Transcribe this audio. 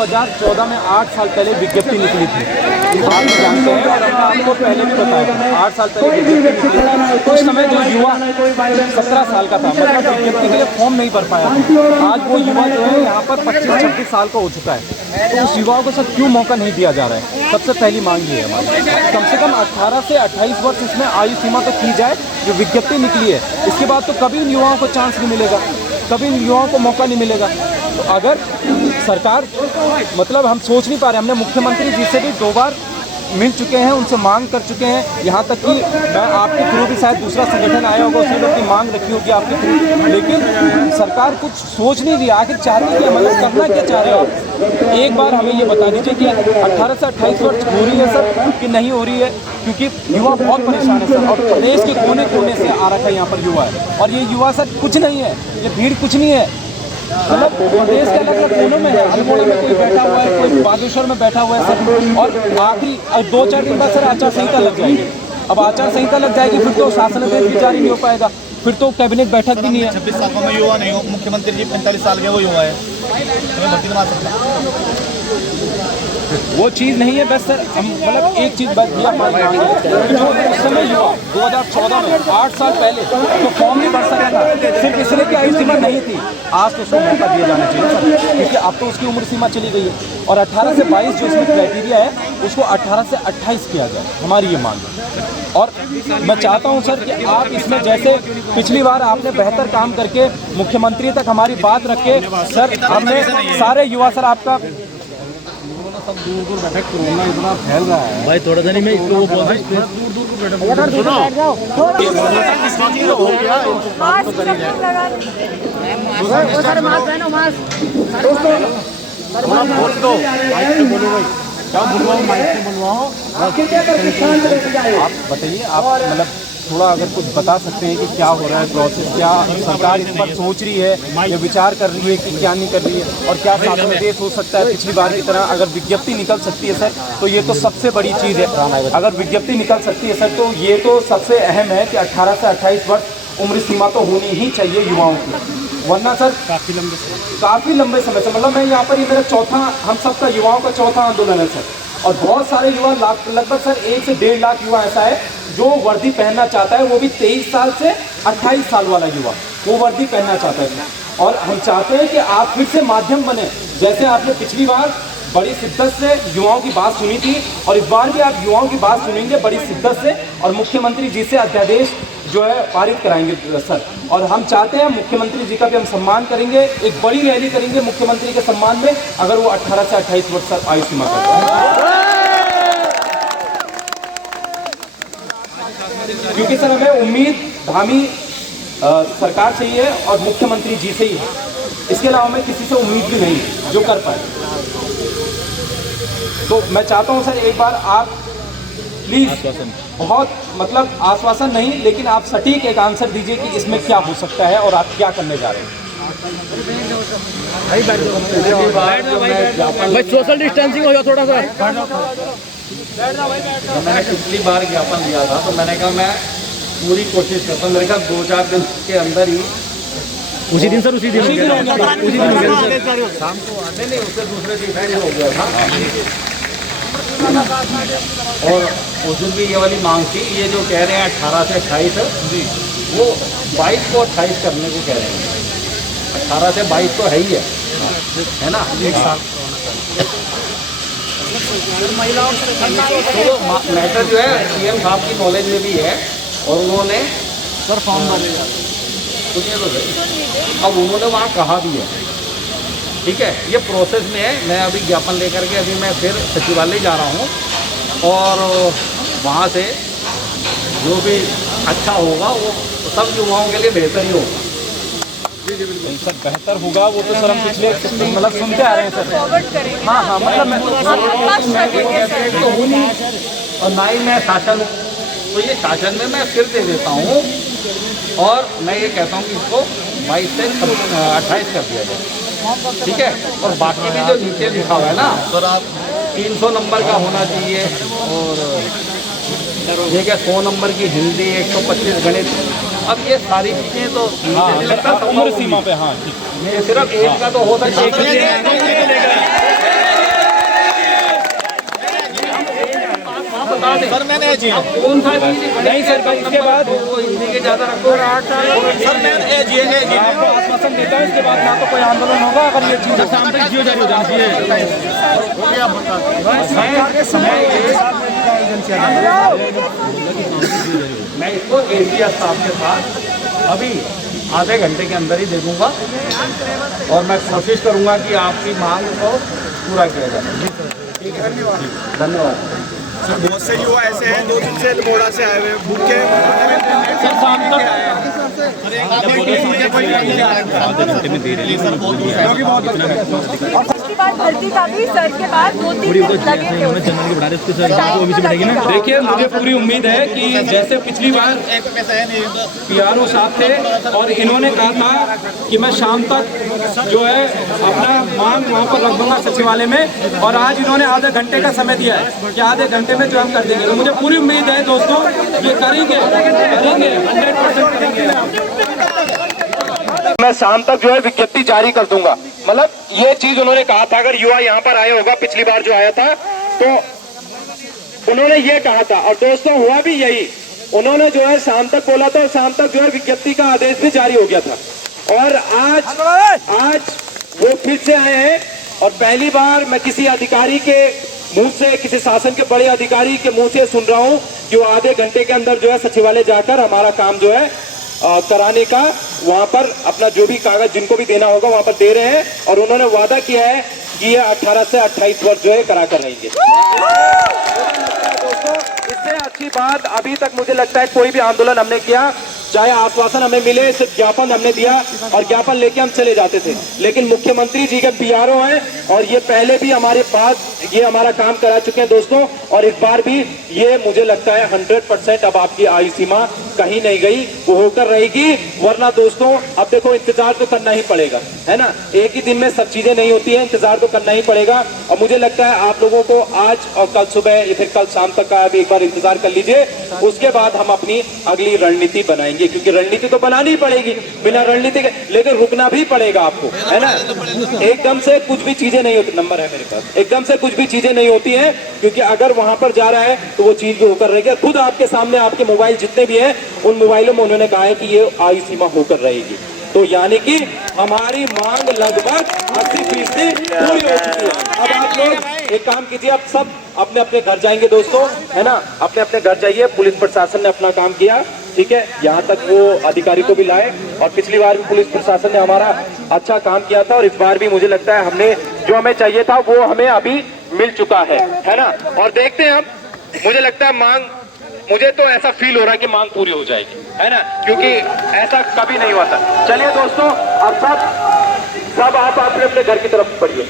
2014 में 8 साल पहले विज्ञप्ति निकली थी, आप जानते हैं और हमने आपको पहले भी बताया 8 साल पहले विज्ञप्ति निकली थी। उस समय जो युवा 17 साल का था, मतलब विज्ञप्ति के लिए फॉर्म नहीं भर पाया था। आज वो युवा जो है यहाँ पर 25-26 साल का हो चुका है, तो उस युवाओं को सर क्यों मौका नहीं दिया जा रहा है? सबसे पहली मांग ये है हमारी, कम से कम 18 से 28 वर्ष इसमें आयु सीमा तो की जाए। जो विज्ञप्ति निकली है इसके बाद तो कभी इन युवाओं को चांस नहीं मिलेगा, कभी इन युवाओं को मौका नहीं मिलेगा। तो अगर सरकार, मतलब हम सोच नहीं पा रहे, हमने मुख्यमंत्री जी से भी 2 बार मिल चुके हैं, उनसे मांग कर चुके हैं, यहाँ तक कि मैं आपके थ्रू भी शायद दूसरा संगठन आया होगा, उसने अपनी मांग रखी होगी आपके थ्रू, लेकिन सरकार कुछ सोच नहीं रही। आखिर चाहती क्या, मतलब करना क्या चाह रहे हो आप? एक बार हमें ये बता दीजिए कि 18 से 28 वर्ष हो रही है सर कि नहीं हो रही है? क्योंकि युवा बहुत परेशान है सर, और प्रदेश के कोने कोने से आ रखा है यहाँ पर युवा है, और ये युवा सर कुछ नहीं है, ये भीड़ कुछ नहीं है, मतलब प्रदेश के अलग अलग कोनों में है। अल्मोड़ा में कोई बैठा हुआ है, कोई बागेश्वर में बैठा हुआ है सर, और आखिरी 2-4 दिन बाद सर आचार संहिता लग जाएगी। अब आचार संहिता लग जाएगी फिर तो शासनादेश भी जारी नहीं हो पाएगा, फिर तो कैबिनेट बैठक भी नहीं है। 26 साल का मैं युवा नहीं हूँ, मुख्यमंत्री जी 45 साल के वो युवा है, तुम्हें भर्ती बना सकता वो चीज़ नहीं है। बस सर हम मतलब एक चीज़ बात दिया जो उस समय युवा 2014 में 8 साल पहले तो फॉर्म नहीं भर सका था, सिर्फ इसलिए कि आयु सीमा नहीं थी। आज तो उसको मौका दिया जाना चाहिए सर, क्योंकि अब तो उसकी उम्र सीमा चली गई है, और 18 से 22 जो इसमें क्राइटेरिया है उसको 18 से 28 किया जाए, हमारी ये मांग है। और मैं चाहता हूँ सर कि आप इसमें जैसे पिछली बार आपने बेहतर काम करके मुख्यमंत्री तक हमारी बात रख के सर, हमने सारे युवा सर आपका सब दूर दूर बैठे, कोरोना इतना फैल रहा है भाई, थोड़ा सा नहीं मैं इसको वो बोल रहा हूँ, दूर दूर को बैठे सुनो हो गया बोल दो, माइक से बोलो भाई, क्या बुलवाओ, माइक से बुलवाओ। आप बताइए, आप मतलब थोड़ा अगर कुछ बता सकते हैं कि क्या हो रहा है प्रोसेस, क्या सरकार इस पर सोच रही है या विचार कर रही है कि क्या नहीं कर रही है, और क्या शासनादेश हो सकता है पिछली बार की तरह? अगर विज्ञप्ति निकल सकती है सर तो ये तो सबसे बड़ी चीज़ है। अगर विज्ञप्ति निकल सकती है सर तो ये तो सबसे अहम है कि 18 से 28 वर्ष उम्र सीमा तो होनी ही चाहिए युवाओं की, वरना सर काफ़ी लंबे समय से, मतलब मैं यहाँ पर ये मेरा चौथा, हम सबका युवाओं का चौथा आंदोलन है सर, और बहुत सारे युवा लगभग सर 1 से 1.5 लाख युवा ऐसा है जो वर्दी पहनना चाहता है, वो भी 23 साल से 28 साल वाला युवा वो वर्दी पहनना चाहता है। और हम चाहते हैं कि आप फिर से माध्यम बने, जैसे आपने पिछली बार बड़ी शिद्दत से युवाओं की बात सुनी थी, और इस बार भी आप युवाओं की बात सुनेंगे बड़ी शिद्दत से, और मुख्यमंत्री जी से अध्यादेश जो है पारित कराएंगे सर। और हम चाहते हैं मुख्यमंत्री जी का भी हम सम्मान करेंगे, एक बड़ी रैली करेंगे मुख्यमंत्री के सम्मान में, अगर वो 18 से 28 वर्ष आयु सीमा का, क्योंकि सर हमें उम्मीद धामी सरकार से ही है और मुख्यमंत्री जी से ही है, इसके अलावा हमें किसी से उम्मीद भी नहीं है जो कर पाए। तो मैं चाहता हूं सर एक बार आप प्लीज़, बहुत मतलब आश्वासन नहीं, लेकिन आप सटीक एक आंसर दीजिए कि इसमें क्या हो सकता है और आप क्या करने जा रहे हैं। भाई सोशल डिस्टेंसिंग हो जाए थोड़ा सा। मैंने पिछली बार ज्ञापन दिया था तो मैंने कहा मैं पूरी कोशिश करता हूँ, मेरे ख्याल 2-4 दिन के अंदर ही उसी दिन सर उसी दिन हो गया शाम को आते नहीं, उससे दूसरे दिन हो गया था। और उस दिन भी ये वाली मांग थी, ये जो कह रहे हैं 18 से 28 वो 22 को 28 करने को कह रहे हैं, 18 से 22 तो है ही है ना, 1 साल। तो मैटर जो है सीएम साहब की नॉलेज में भी है, और उन्होंने सर फॉर्म भरेगा, सुनिए तो सही, अब उन्होंने वहाँ कहा भी है, ठीक है, ये प्रोसेस में है। मैं अभी ज्ञापन लेकर के अभी मैं फिर सचिवालय जा रहा हूँ, और वहाँ से जो भी अच्छा होगा वो सब युवाओं के लिए बेहतर ही होगा। सर बेहतर होगा वो तो सर हम पिछले मतलब सुनते आ रहे हैं सर। हाँ मतलब मैं तो हूँ नहीं, और ना ही मैं शासन हूँ, तो ये शासन में मैं फिर दे देता हूँ, और मैं ये कहता हूँ कि इसको 22 से 28 कर दिया जाए, ठीक है। और बाकी भी जो नीचे लिखा हुआ है ना सर, आप 300 नंबर का होना चाहिए, और ये क्या 100 नंबर की हिंदी, 125 गणित, अब ये सारी चीज़ें तो उम्र सीमा पे, हाँ ठीक, सिर्फ एक का तो होता है। सर मैंने एज है कौन सा चीज नहीं सर, इसके बाद वो हिंदी के ज्यादा रखो। सर मैंने एज है आपको आश्वासन देता हूँ, इसके बाद ना तो कोई आंदोलन होगा अगर ये चीज शाम तक जियो जारी हो जाना चाहिए। मैं इसको एशिया साहब के साथ अभी आधे घंटे के अंदर ही दे दूंगा और मैं कोशिश करूंगा कि आपकी मांग को पूरा किया जाए। ठीक है, धन्यवाद। सर बहुत से युवा ऐसे हैं 2 दिन से अल्मोड़ा से आए हुए भूखे सर शाम तक उसके बाद भर्ती का भी सर के बाद 2-3 दिन लगे थे। देखिए, मुझे पूरी उम्मीद है कि जैसे पिछली बार PRO साहब थे और इन्होंने कहा था कि मैं शाम तक जो है अपना मांग वहाँ पर रख दूंगा सचिवालय में, और आज इन्होंने आधे घंटे का समय दिया है कि आधे घंटे में जो हम कर देंगे। तो मुझे पूरी उम्मीद है दोस्तों, ये करेंगे 100% करेंगे। मैं शाम तक जो है विज्ञप्ति जारी कर दूंगा। मतलब ये चीज उन्होंने कहा था, अगर युवा यहाँ पर आया होगा पिछली बार जो आया था तो उन्होंने ये कहा था, और दोस्तों हुआ भी यही। उन्होंने जो है शाम तक बोला था और शाम तक जो है विज्ञप्ति का आदेश भी जारी हो गया था। और आज वो फिर से आए हैं और पहली बार मैं किसी अधिकारी के मुंह से, किसी शासन के बड़े अधिकारी के मुंह से सुन रहा हूं कि वो आधे घंटे के अंदर जो है सचिवालय जाकर हमारा काम जो है कराने का, वहां पर अपना जो भी कागज जिनको भी देना होगा वहां पर दे रहे हैं। और उन्होंने वादा किया है कि ये 18 से 28 वर्ष जो है करा कर रहेंगे। दोस्तों, इससे अच्छी बात अभी तक मुझे लगता है कोई भी आंदोलन हमने किया, चाहे आश्वासन हमें मिले, सिर्फ ज्ञापन हमने दिया और ज्ञापन लेके हम चले जाते थे। लेकिन मुख्यमंत्री जी के PRO हैं और ये पहले भी हमारे पास ये हमारा काम करा चुके हैं दोस्तों, और इस बार भी ये मुझे लगता है 100% अब आपकी आयु सीमा कहीं नहीं गई, वो होकर रहेगी। वरना दोस्तों अब देखो, इंतजार तो करना ही पड़ेगा, है ना। एक ही दिन में सब चीजें नहीं होती है, इंतजार तो करना ही पड़ेगा। और मुझे लगता है आप लोगों को आज और कल सुबह या फिर कल शाम तक का अभी एक बार इंतजार कर लीजिए, उसके बाद हम अपनी अगली रणनीति बनाएंगे, क्योंकि रणनीति तो बनानी ही पड़ेगी। बिना रणनीति के लेकिन रुकना भी पड़ेगा आपको, है ना। एकदम से कुछ भी चीजें नहीं होती, नंबर है मेरे पास, एकदम से कुछ भी चीजें नहीं होती हैं, क्योंकि अगर वहां पर जा रहा है तो वो चीज भी होकर रहेगी। खुद आपके सामने आपके मोबाइल जितने भी हैं उन मोबाइलों में उन्होंने कहा है कि ये आयु सीमा होकर रहेगी। तो यानी कि हमारी मांग लगभग 80% पूरी हो चुकी है। अब आप लोग एक काम कीजिए, आप सब अपने अपने घर जाएंगे दोस्तों, है ना। अपने अपने घर जाइए, पुलिस प्रशासन ने अपना काम किया, ठीक है। यहाँ तक वो अधिकारी को भी लाए, और पिछली बार भी पुलिस प्रशासन ने हमारा अच्छा काम किया था, और इस बार भी मुझे लगता है हमने जो हमें चाहिए था वो हमें अभी मिल चुका है ना। और देखते हैं हम, मुझे लगता है मांग, मुझे तो ऐसा फील हो रहा है कि मांग पूरी हो जाएगी, है ना, क्योंकि ऐसा कभी नहीं हुआ था। चलिए दोस्तों, अब सब आप अपने अपने घर की तरफ बढ़िए।